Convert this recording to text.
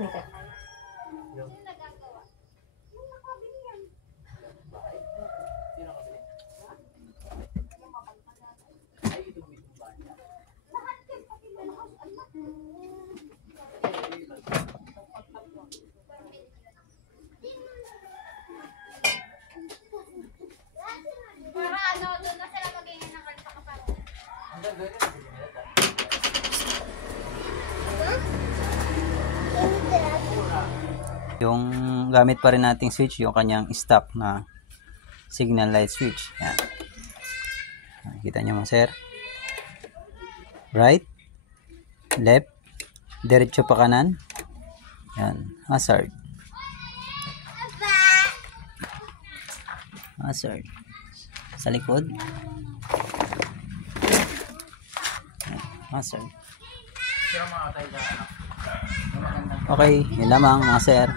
Mika. Para ano, doon na sila magiging ng kalpa ka para. Yung gamit pa rin nating switch, yung kanyang stop na signal light switch. Yan. Kita nyo mga sir. Right, left, diretso pa kanan. Yan, hazard. Hazard. Sa likod. Yan, hazard. Okay, yun lamang mga sir.